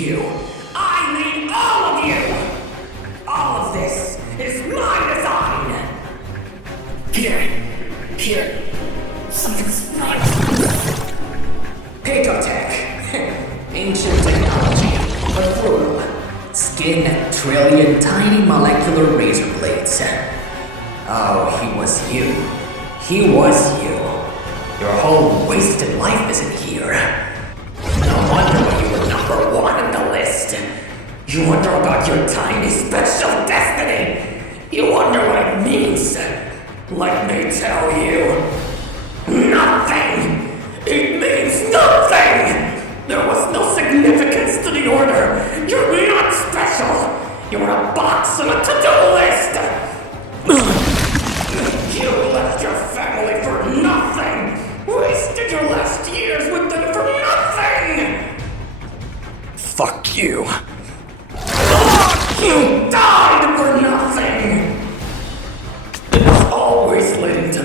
you. I need all of you! All of this is my design! Here. Something's right. Picotech. Ancient technology, but brutal. Skin a trillion tiny molecular razor blades. Oh, he was you. He was you. Your whole wasted life isn't here. No wonder why you were number one on the list. You wonder about your tiny special destiny. You wonder what it means. Let me tell you. Nothing! It means nothing! There was no significance to the order. You're not special. You're a box on a to-do list. You left your family for nothing. Wasted your last years with them for nothing. Fuck you. You died for nothing. It was always leading to